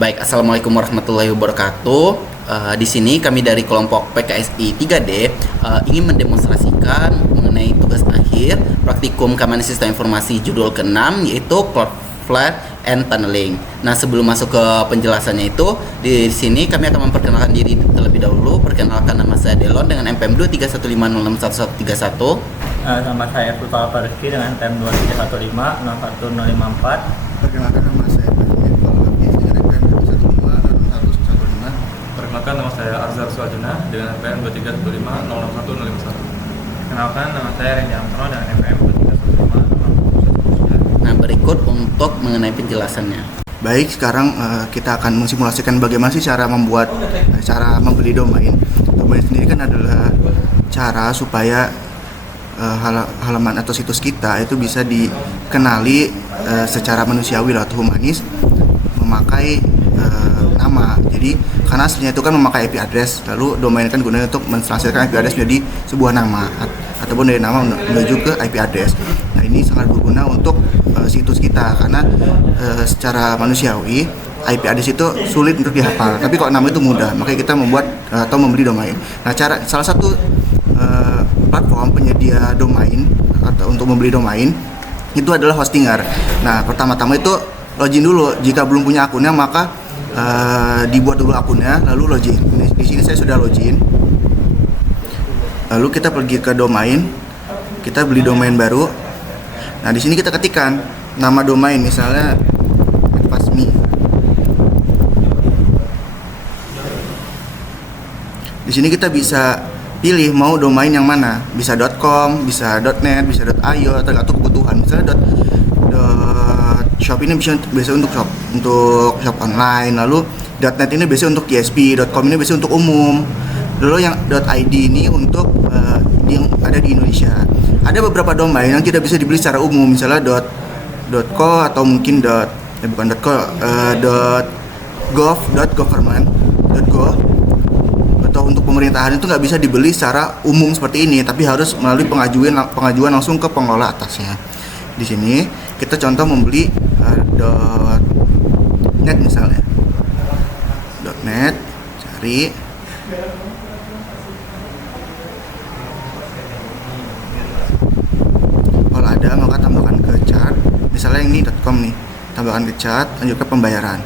Baik, Assalamualaikum warahmatullahi wabarakatuh. Di sini kami dari kelompok PKSI 3D ingin mendemonstrasikan mengenai tugas akhir praktikum keamanan sistem informasi judul ke-6, yaitu Cloudflare and Tunneling. Nah, sebelum masuk ke penjelasannya itu, di sini kami akan memperkenalkan diri terlebih dahulu. Perkenalkan, nama saya Delon dengan NPM 231506131. Nama saya Sultan Rizky dengan NPM 231501054. Perkenalkan, nama saya Fahmi Falwaki dengan NPM 215 Perkenalkan, nama saya Arzar Suajuna dengan NPM 2315061. Kenalkan, nama saya Randy Amtono dengan NPM 2315010. Nah, berikut untuk mengenai penjelasannya. Baik, sekarang kita akan mensimulasikan bagaimana sih cara membeli domain. Domain sendiri kan adalah cara supaya halaman atau situs kita itu bisa dikenali secara manusiawi atau humanis memakai nama. Jadi karena aslinya itu kan memakai IP address, lalu domain kan gunanya untuk mentranslasikan IP address menjadi sebuah nama ataupun dari nama menuju ke IP address. Nah, ini sangat berguna untuk situs kita karena secara manusiawi IP address itu sulit untuk dihafal, tapi kalau nama itu mudah, makanya kita membuat atau membeli domain. Nah, salah satu platform penyedia domain atau untuk membeli domain itu adalah Hostinger. Nah, pertama-tama itu login dulu. Jika belum punya akunnya, maka dibuat dulu akunnya lalu login. Di sini saya sudah login. Lalu kita pergi ke domain, kita beli domain baru. Nah, di sini kita ketikkan nama domain, misalnya Advasmi. Di sini kita bisa pilih mau domain yang mana, bisa .com, bisa .net, bisa .io, tergantung kebutuhan. Misalnya .shop ini biasa untuk shop online, lalu .net ini biasa untuk ISP, .com ini biasa untuk umum, lalu yang .id ini untuk yang ada di Indonesia. Ada beberapa domain yang tidak bisa dibeli secara umum, misalnya .co atau mungkin .gov.government, .go atau untuk pemerintahan itu nggak bisa dibeli secara umum seperti ini, tapi harus melalui pengajuan langsung ke pengelola atasnya. Di sini kita contoh membeli .net misalnya, .net, cari, kalau ada maka tambahkan ke chart, misalnya ini .com nih, tambahkan ke chart, lanjut ke pembayaran.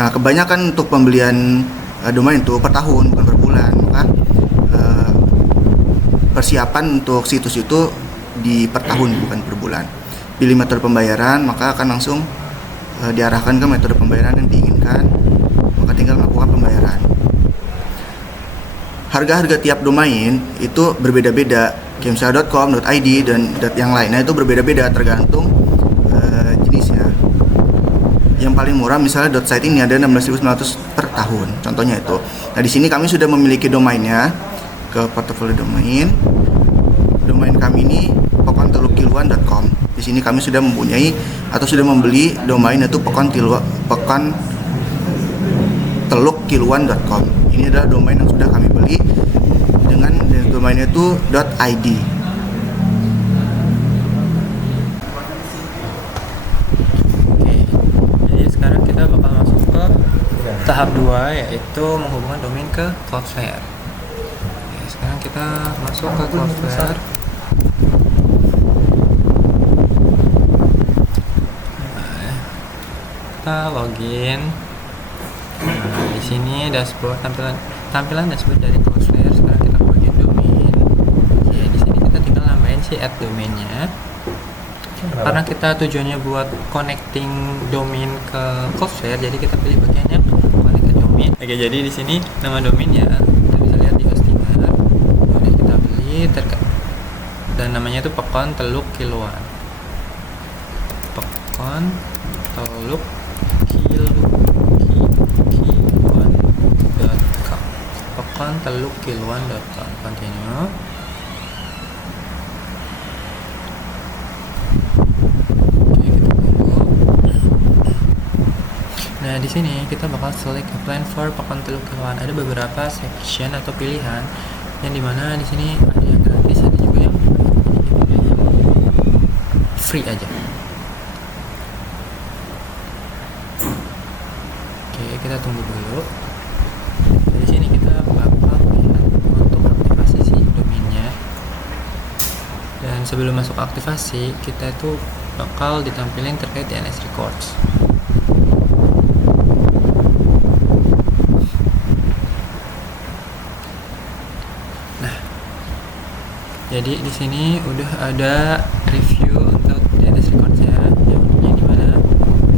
Nah, kebanyakan untuk pembelian domain itu per tahun bukan per bulan, maka persiapan untuk situs itu di per tahun bukan per bulan. Pilih metode pembayaran, maka akan langsung diarahkan ke metode pembayaran yang diinginkan, maka tinggal melakukan pembayaran. Harga-harga tiap domain itu berbeda-beda, kayak misalnya .com, .id dan yang lainnya itu berbeda-beda tergantung jenisnya. Yang paling murah misalnya .site ini ada 16.900 per tahun, contohnya itu. Nah, di sini kami sudah memiliki domainnya, ke portofolio domain. Domain kami ini pekontelukkiluan.com. Di sini kami sudah mempunyai atau sudah membeli domain itu pekontelukkiluan.com. Ini adalah domain yang sudah kami beli dengan domainnya itu .id. Kita bakal masuk ke tahap 2, yaitu menghubungkan domain ke Cloudflare. Oke, sekarang kita masuk ke Cloudflare. Kita login. Nah, di sini dashboard, tampilan dashboard dari Cloudflare. Sekarang kita bagian domain. Oke, di sini kita tinggal nambahin si add domainnya. Karena kita tujuannya buat connecting domain ke Cloudflare, jadi kita pilih bagiannya connect ke domain. Oke, jadi di sini nama domainnya kita bisa lihat di Hostinger. Udah kita beli dan namanya itu pekontelukkiluan. pekontelukkiluan.com. pekontelukkiluan.com. Continue. Nah, di sini kita bakal select a plan for pekontelukkiluan. Ada beberapa section atau pilihan yang dimana di sini ada yang gratis, ada juga yang free aja. kita tunggu dulu. Dari sini kita bakal lihat untuk aktivasi si domainnya. Dan sebelum masuk aktivasi, kita itu bakal ditampilin terkait DNS records. Nah, jadi di sini udah ada review untuk DNS records-nya, yang dimana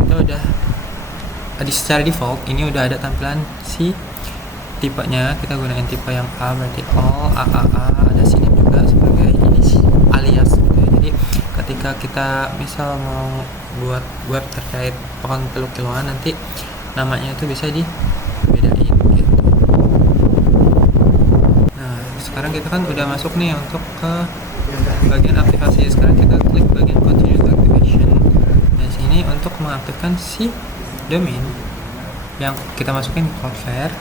kita udah secara default ini udah ada tampilan si tipenya. Kita gunain tipe yang A, berarti all AAA, ada sini juga sebagai ini alias gitu ya. Jadi ketika kita misal mau buat web terkait pohon teluk kiloan, nanti namanya itu bisa dibedain gitu. Nah, sekarang kita kan udah masuk nih untuk ke bagian aktivasi. Sekarang kita klik bagian continue activation. Nah, sini untuk mengaktifkan si domain yang kita masukin ke Cloudflare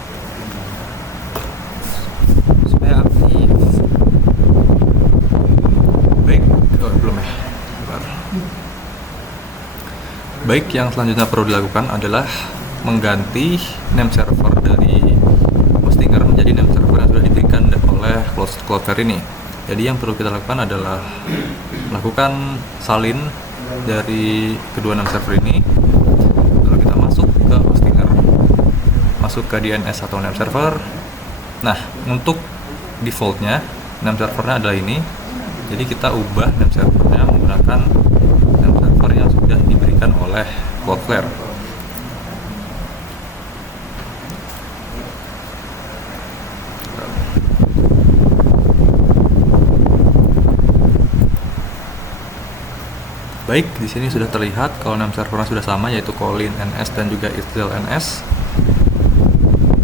supaya aktif. Baik, belum ya. Bentar. Baik, yang selanjutnya perlu dilakukan adalah mengganti name server dari Hostinger menjadi name server yang sudah diberikan oleh Cloudflare ini. Jadi yang perlu kita lakukan adalah melakukan salin dari kedua name server ini. Lalu kita masuk ke Hostinger, masuk ke DNS atau name server. Nah, untuk defaultnya name servernya adalah ini. Jadi kita ubah name servernya menggunakan name server yang sudah diberikan oleh Cloudflare. Baik, di sini sudah terlihat kalau name servernya sudah sama, yaitu Colin NS dan juga Israel NS.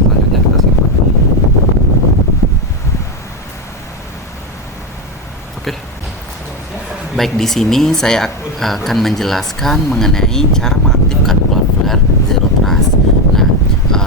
Selanjutnya kita simpan. Oke. Baik, di sini saya akan menjelaskan mengenai cara mengaktifkan Cloudflare Zero Trust. Nah,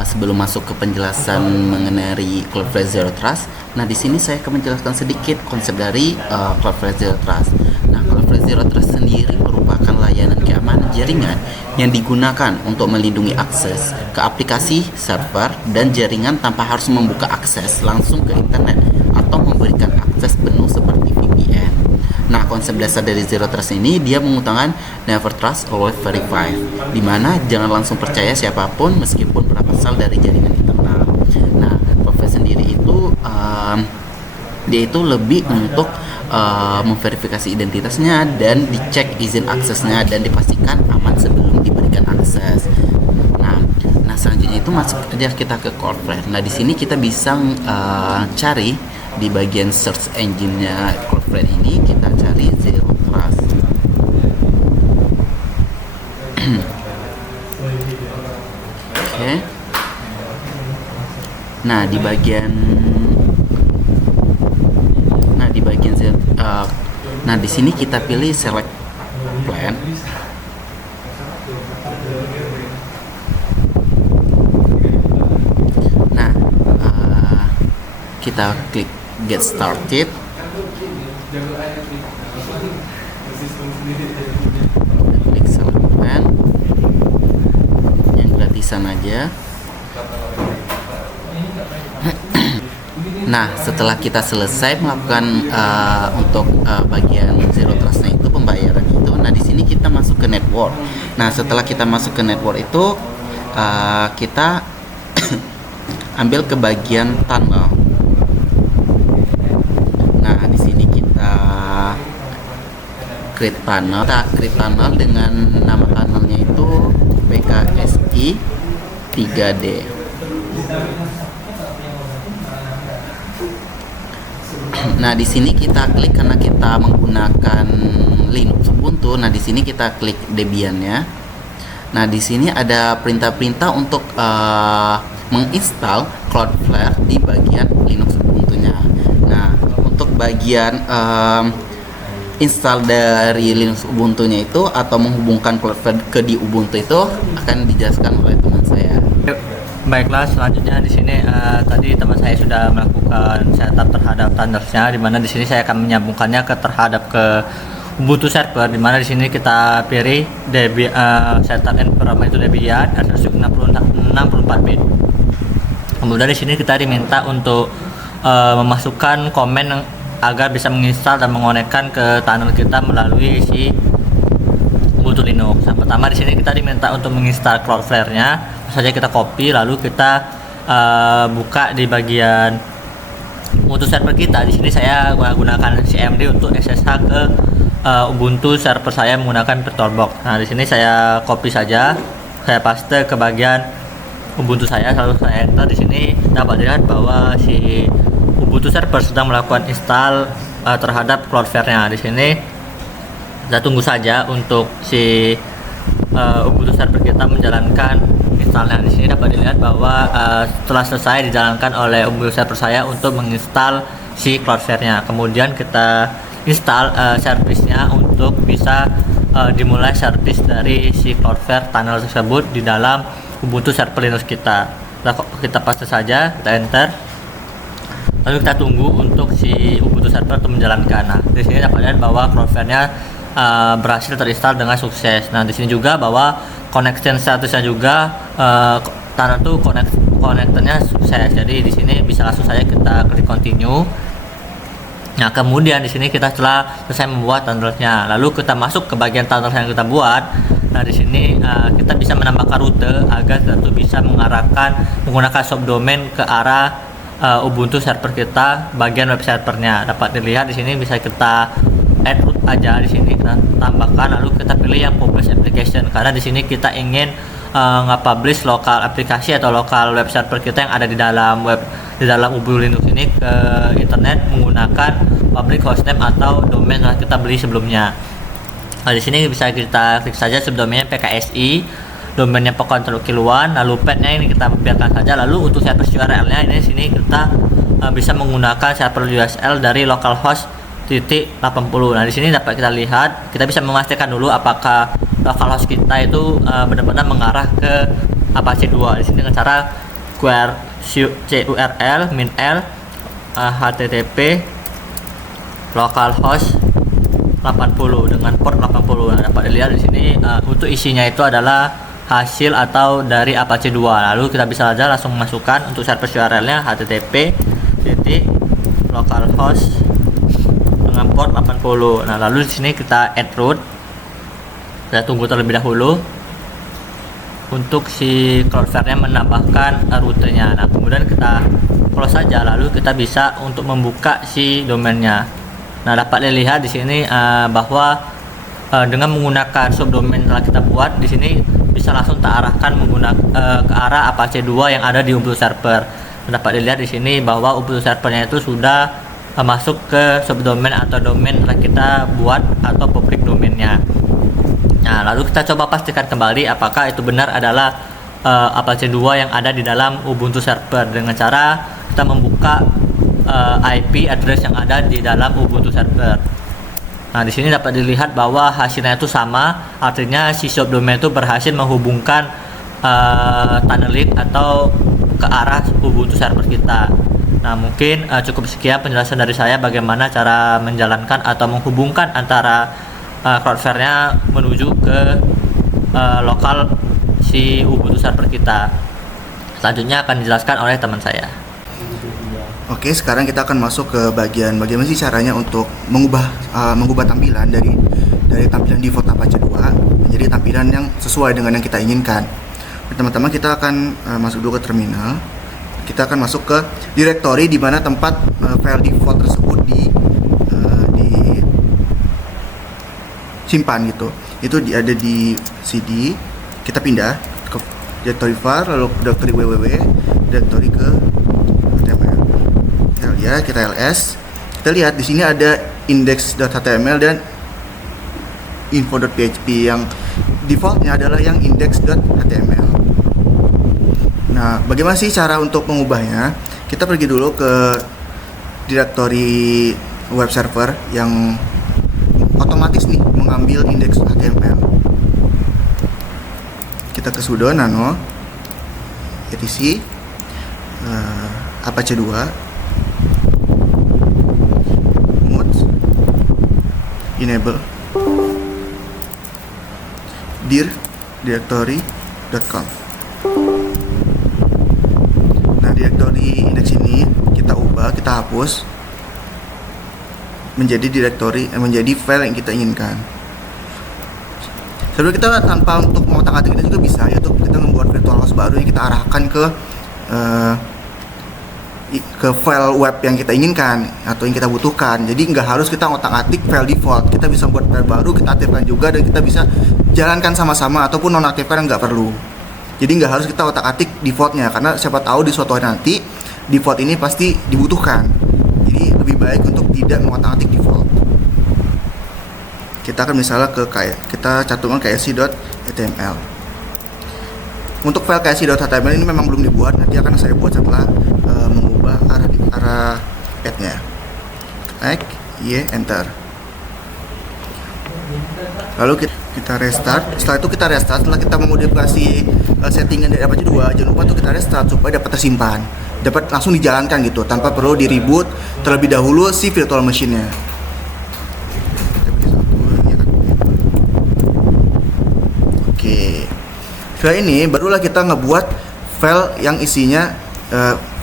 sebelum masuk ke penjelasan mengenai Cloudflare Zero Trust, nah di sini saya akan menjelaskan sedikit konsep dari Cloudflare Zero Trust. Nah, Cloudflare Zero Trust sendiri merupakan layanan keamanan jaringan yang digunakan untuk melindungi akses ke aplikasi, server, dan jaringan tanpa harus membuka akses langsung ke internet atau memberikan akses penuh seperti VPN. Nah, konsep dasar dari Zero Trust ini dia mengutamakan never trust, always verify, di mana jangan langsung percaya siapapun meskipun berasal dari jaringan internal. Nah, Cloudflare sendiri itu dia itu lebih untuk memverifikasi identitasnya dan dicek izin aksesnya dan dipastikan aman sebelum diberikan akses. Nah selanjutnya itu masuk aja kita ke Cloudflare. Nah di sini kita bisa cari di bagian search engine-nya Cloudflare ini, kita cari Zero Trust. Oke. Nah di bagian nah di sini kita pilih select plan. Nah kita klik get started. Klik select plan yang gratisan aja. Nah, setelah kita selesai melakukan untuk bagian Zero Trust-nya itu pembayaran itu, nah di sini kita masuk ke network. Nah, setelah kita masuk ke network itu kita ambil ke bagian tunnel. Nah, di sini kita create tunnel dengan nama tunnelnya itu PKSI 3D. Nah, di sini kita klik karena kita menggunakan Linux Ubuntu. Nah, di sini kita klik Debian-nya. Nah, di sini ada perintah-perintah untuk menginstal Cloudflare di bagian Linux Ubuntu-nya. Nah, untuk bagian install dari Linux Ubuntu-nya itu atau menghubungkan Cloudflare ke di Ubuntu itu akan dijelaskan oleh teman saya. Baiklah, selanjutnya di sini tadi teman saya sudah melakukan setup terhadap tunnelsnya, di mana di sini saya akan menyambungkannya terhadap ke Ubuntu server, di mana di sini kita pilih setup environment itu Debian dan 64 bit. Kemudian di sini kita diminta untuk memasukkan komen agar bisa menginstal dan mengonekkan ke tunnel kita melalui si Ubuntu Linux. Yang pertama di sini kita diminta untuk menginstal Cloudflare-nya. Saja kita copy lalu kita buka di bagian Ubuntu server kita. Di sini saya gunakan CMD untuk SSH ke Ubuntu server saya menggunakan VirtualBox. Nah, di sini saya copy saja, saya paste ke bagian Ubuntu saya, lalu saya enter. Di sini dapat dilihat bahwa si Ubuntu server sedang melakukan install terhadap Cloudflare-nya. Di sini kita tunggu saja untuk si Ubuntu server kita menjalankan installnya. Di sini dapat dilihat bahwa setelah selesai dijalankan oleh Ubuntu server saya untuk menginstal si Cloudflare-nya. Kemudian kita install servisnya untuk bisa dimulai servis dari si Cloudflare tunnel tersebut di dalam Ubuntu server Linux kita. Kita paste saja, kita enter. Lalu kita tunggu untuk si Ubuntu server untuk menjalankan. Nah, di sini dapat lihat bahwa Cloudflare-nya berhasil terinstall dengan sukses. Nah, di sini juga bahwa connection statusnya juga tunnel itu konektornya sukses. Jadi di sini bisa langsung saja kita klik continue. Nah, kemudian di sini kita setelah selesai membuat tunnelnya, lalu kita masuk ke bagian tunnel yang kita buat. Nah, di sini kita bisa menambahkan rute agar tentu bisa mengarahkan menggunakan subdomain ke arah Ubuntu server kita, bagian web servernya. Dapat dilihat di sini bisa kita add route aja, di sini kita tambahkan, lalu kita pilih yang publish application karena di sini kita ingin nge-publish lokal aplikasi atau lokal web server kita yang ada di dalam Ubuntu Linux ini ke internet menggunakan public hostname atau domain yang kita beli sebelumnya. Nah, di sini bisa kita klik saja subdomainnya PKSI, domainnya pokok kiluan, lalu path-nya ini kita biarkan saja. Lalu untuk server URL-nya ini sini kita bisa menggunakan server USL dari localhost .80. Nah, di sini dapat kita lihat, kita bisa memastikan dulu apakah localhost kita itu benar-benar mengarah ke Apache 2. Di sini dengan cara curl -l http localhost 80 dengan port 80. Nah, dapat dilihat di sini untuk isinya itu adalah hasil atau dari Apache 2. Lalu kita bisa saja langsung masukkan untuk server URL-nya http localhost dengan port 80. Nah, lalu di sini kita add route. Saya tunggu terlebih dahulu untuk si Cloudflare-nya menambahkan rutenya. Nah, kemudian kita close saja, lalu kita bisa untuk membuka si domainnya. Nah, dapat dilihat di sini bahwa dengan menggunakan subdomain telah kita buat, di sini bisa langsung terarahkan ke arah Apache 2 yang ada di Ubuntu server. Dapat dilihat di sini bahwa Ubuntu servernya itu sudah masuk ke subdomain atau domain telah kita buat atau public domainnya. Nah, lalu kita coba pastikan kembali apakah itu benar adalah Apache 2 yang ada di dalam Ubuntu server dengan cara kita membuka IP address yang ada di dalam Ubuntu server. Nah, di sini dapat dilihat bahwa hasilnya itu sama, artinya si subdomain itu berhasil menghubungkan tunneling atau ke arah Ubuntu server kita. Nah, mungkin cukup sekian penjelasan dari saya bagaimana cara menjalankan atau menghubungkan antara Cloudflare-nya menuju ke lokal si Ubuntu server kita. Selanjutnya akan dijelaskan oleh teman saya. Oke, sekarang kita akan masuk ke bagian bagaimana sih caranya untuk mengubah tampilan dari tampilan default Apache 2 menjadi tampilan yang sesuai dengan yang kita inginkan. Pertama-tama kita akan masuk dulu ke terminal. Kita akan masuk ke directory di mana tempat file default tersebut disimpan gitu. Itu ada di CD. Kita pindah ke directory var, lalu directory www, directory ke HTML. Ya, kita ls. Kita lihat di sini ada index.html dan info.php yang defaultnya adalah yang index.html. Nah, bagaimana sih cara untuk mengubahnya? Kita pergi dulu ke directory web server yang otomatis nih mengambil index.html. Kita ke sudo nano etc Apache 2 enable dir directory.com. Nah, directory index ini kita ubah, kita hapus menjadi menjadi file yang kita inginkan. Sebenarnya kita tanpa untuk mengotak-atik ini juga bisa, yaitu kita membuat virtual host baru yang kita arahkan ke file web yang kita inginkan atau yang kita butuhkan. Jadi nggak harus kita ngotak-atik file default, kita bisa buat file baru, kita aktifkan juga, dan kita bisa jalankan sama-sama ataupun nonaktifkan nggak perlu. Jadi nggak harus kita otak-atik defaultnya, karena siapa tahu di suatu hari nanti default ini pasti dibutuhkan. Jadi lebih baik untuk tidak mengotak-atik default. Kita akan misalnya kita cantumkan ksc.html. Untuk file ksc.html ini memang belum dibuat, nanti akan saya buat setelah mengubah arah path-nya. Enter. Lalu kita restart. Setelah itu kita restart. Setelah kita memodifikasi settingan dari Apache 2, jangan lupa untuk kita restart supaya dapat tersimpan, dapat langsung dijalankan gitu, tanpa perlu di reboot terlebih dahulu si virtual machine-nya. Oke. Setelah ini barulah kita ngebuat file yang isinya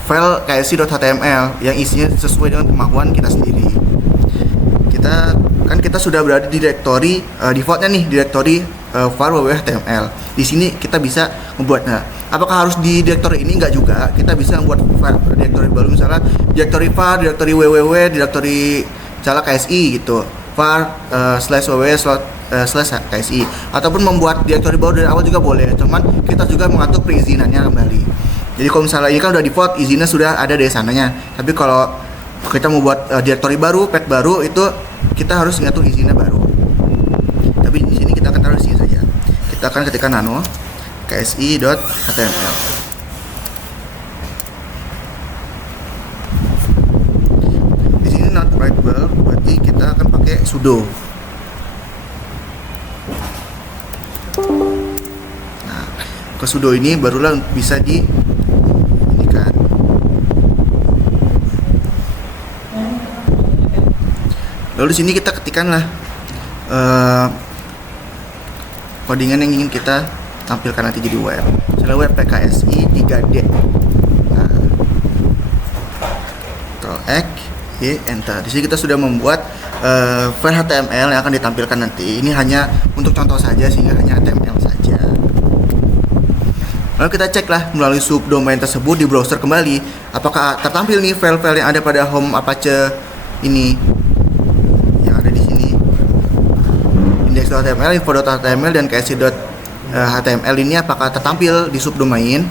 file ksc.html yang isinya sesuai dengan kemampuan kita sendiri. Kita sudah berada di directory defaultnya nih, directory var www.html. Di sini kita bisa membuatnya. Apakah harus di directory ini? Enggak juga. Kita bisa membuat directory baru, misalnya directory var, directory www, directory misalnya KSI gitu, var /www/KSI, ataupun membuat directory baru dari awal juga boleh. Cuman kita juga mengatur perizinannya kembali. Jadi kalau misalnya ini kan udah default, izinnya sudah ada dari sananya. Tapi kalau kita mau buat directory baru, path baru, itu kita harus ngatur izinnya baru. Tapi di sini kita akan taruh di sini saja. Kita akan ketikkan nano ksi.html. Di sini not writable, berarti kita akan pakai sudo. Nah, ke sudo ini barulah bisa di ini kan. Lalu di sini kita ketikkanlah codingan yang ingin kita tampilkan nanti jadi web. Misalnya web PKSI 3D. Nah, enter. Di sini kita sudah membuat file HTML yang akan ditampilkan nanti. Ini hanya untuk contoh saja, sehingga hanya HTML saja. Lalu kita ceklah melalui subdomain tersebut di browser kembali, apakah tertampil nih file-file yang ada pada home Apache ini. index.html, info.html, dan ksc.html ini apakah tertampil di subdomain.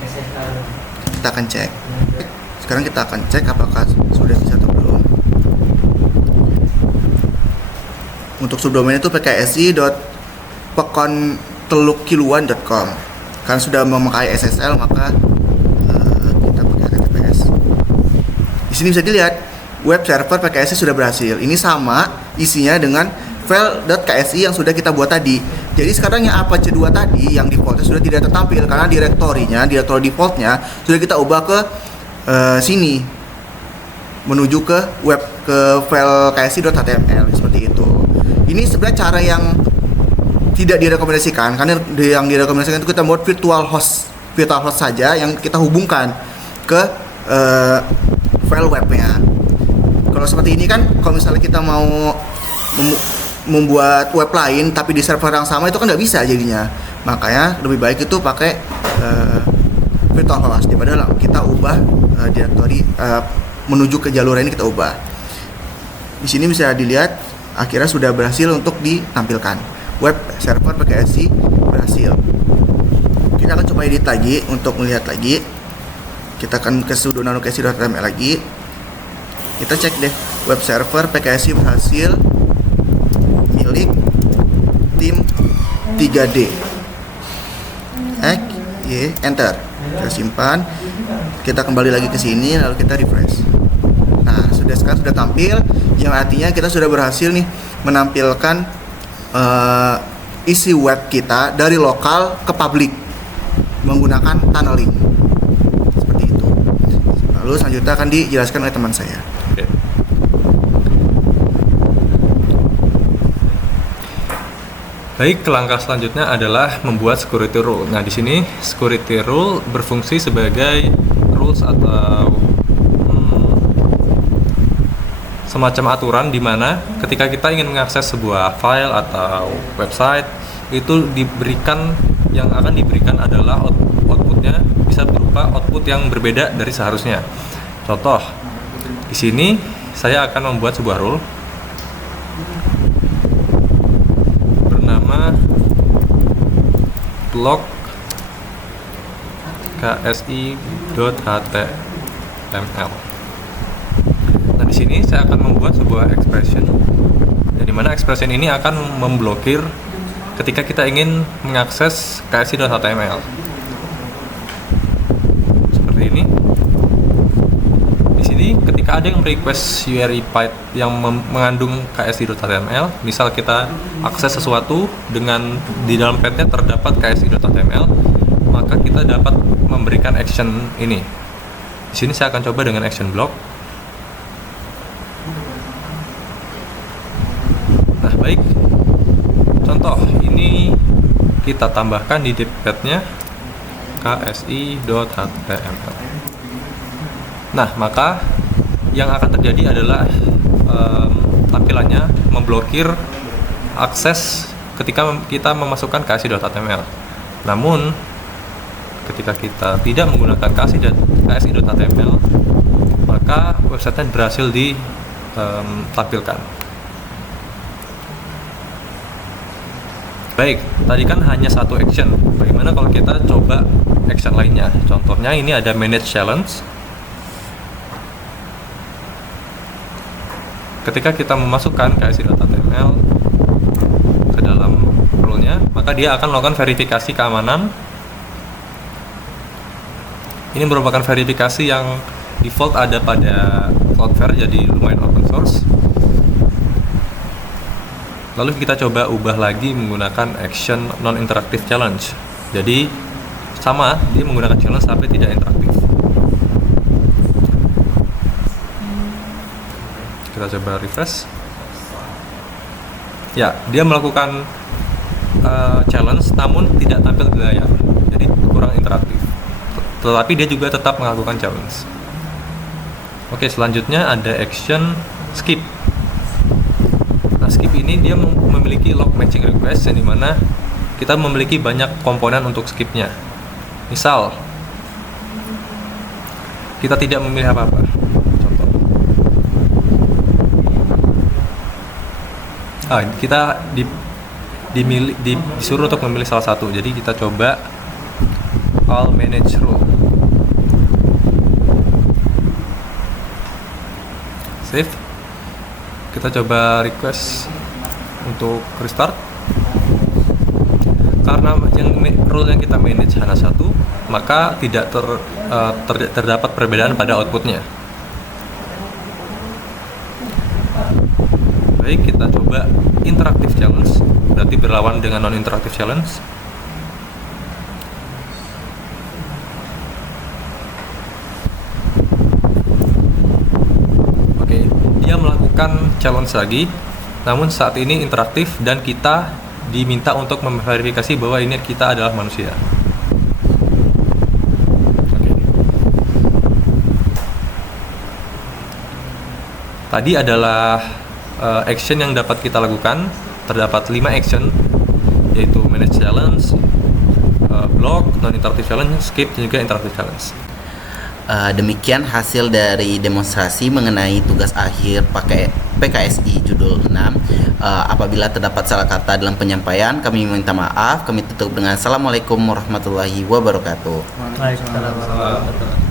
Kita akan cek. Sekarang kita akan cek apakah sudah bisa atau belum. Untuk subdomain itu pksc.pekontelukkiluan.com. Karena sudah memakai SSL, maka kita pakai HTTPS. Di sini bisa dilihat web server PKSI sudah berhasil. Ini sama isinya dengan file.ksi yang sudah kita buat tadi. Jadi sekarang yang Apache 2 tadi yang defaultnya sudah tidak tertampil karena directory defaultnya sudah kita ubah ke sini, menuju ke web, ke file ksi.html seperti itu. Ini sebenarnya cara yang tidak direkomendasikan, karena yang direkomendasikan itu kita buat virtual host saja yang kita hubungkan ke file webnya. Kalau seperti ini kan, kalau misalnya kita mau membuat web lain tapi di server yang sama, itu kan nggak bisa jadinya. Makanya lebih baik itu pakai virtual host daripada kita ubah directory menuju ke jalur ini, kita ubah. Di sini bisa dilihat akhirnya sudah berhasil untuk ditampilkan. Web server PKSI berhasil. Kita akan coba edit lagi untuk melihat lagi. Kita akan ke sudo nano ksi.html lagi. Kita cek deh, web server PKSI berhasil milik tim 3D. Enter. Kita simpan. Kita kembali lagi ke sini, lalu kita refresh. Nah, sekarang sudah tampil, yang artinya kita sudah berhasil nih menampilkan isi web kita dari lokal ke publik menggunakan tunneling. Seperti itu. Lalu selanjutnya akan dijelaskan oleh teman saya. Oke. Baik, langkah selanjutnya adalah membuat security rule. Nah, di sini security rule berfungsi sebagai rules atau semacam aturan di mana ketika kita ingin mengakses sebuah file atau website, itu yang akan diberikan adalah outputnya bisa berupa output yang berbeda dari seharusnya. Contoh, di sini saya akan membuat sebuah rule bernama blog ksi.html. Nah, di sini saya akan membuat sebuah expression, yang dimana expression ini akan memblokir ketika kita ingin mengakses ksi.html. Seperti ini. Di sini ketika ada yang request URI pipe yang mengandung ksi.html, misal kita akses sesuatu dengan di dalam path-nya terdapat ksi.html, maka kita dapat memberikan action ini. Di sini saya akan coba dengan action block. Nah, baik. Contoh, ini kita tambahkan di path-nya ksi.html. Nah, maka yang akan terjadi adalah tampilannya memblokir akses ketika kita memasukkan ksi.html. Namun, ketika kita tidak menggunakan ksi.html, maka website-nya berhasil ditampilkan. Baik, tadi kan hanya satu action. Bagaimana kalau kita coba action lainnya? Contohnya ini ada manage challenge. Ketika kita memasukkan ksi.html ke dalam rule-nya, maka dia akan melakukan verifikasi keamanan. Ini merupakan verifikasi yang default ada pada Cloudflare, jadi lumayan open source. Lalu kita coba ubah lagi menggunakan action non-interactive challenge. Jadi sama, dia menggunakan challenge tapi tidak interaktif. Kita coba refresh. Ya, dia melakukan challenge namun tidak tampil di layar, jadi kurang interaktif. Tetapi dia juga tetap melakukan challenge. Oke, selanjutnya ada action skip. Nah, skip ini dia memiliki log matching request, yang dimana kita memiliki banyak komponen untuk skipnya. Misal, kita tidak memilih apa-apa. Kita disuruh untuk memilih salah satu. Jadi kita coba all manage rule. Save. Kita coba request untuk restart. Karena rule yang kita manage hanya satu, maka tidak terdapat perbedaan pada outputnya. Baik, kita coba interactive challenge, berarti berlawan dengan non-interactive challenge. Oke, dia melakukan challenge lagi, namun saat ini interaktif dan kita diminta untuk memverifikasi bahwa ini kita adalah manusia. Oke. Tadi adalah action yang dapat kita lakukan. Terdapat 5 action, yaitu manage challenge, block, non-interactive challenge, skip, dan juga interactive challenge. Demikian hasil dari demonstrasi mengenai tugas akhir pakai PKSI judul 6. Apabila terdapat salah kata dalam penyampaian, kami minta maaf. Kami tutup dengan Assalamualaikum warahmatullahi wabarakatuh. Waalaikumsalam.